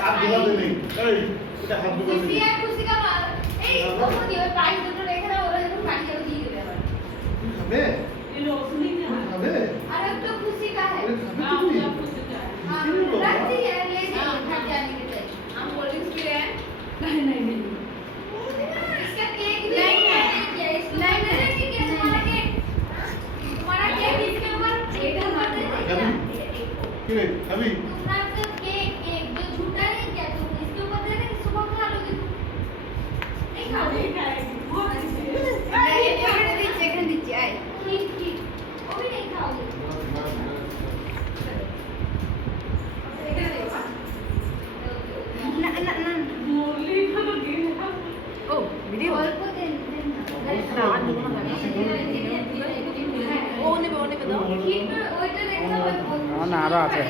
হাত ধোয়াতে নেই এই এটা হাত ধোয়াতে নেই খুশি का मार এই ওকে দিয়ে প্রাইস দুটো রেখে দাও ওরা যখন বাড়ি যাবে দিয়ে দেবে আবার খাবে ये लोग सुनी क्या খাবে अरे अब तो खुशी का है अरे खाবে हाँ তুমি मुझे खुशी का है हाँ रख दी है ले दी घर जाने के लिए हम कोल्ड ड्रिंक्स पी रहे हैं नहीं इसका केक नहीं है नहीं है कि क्या तुम्हारा केक इसके ऊपर एक ऊपर दे देगा কি রে খাবি तुम्हारा तो केक जो झूठा नहीं क्या तुम इसके ऊपर दे देंगे सुबह खा लोगे नहीं खाओगे এখানে দিচ্ছি আয় ঠিক ঠিক ও भी नहीं खाओगे এখানে দেবো না না না मुरली का तो गेम है ও ভিডিও অল্প দেন না আর দেবো না ও নেবে দাও ওইটা দেখো না আরো আছে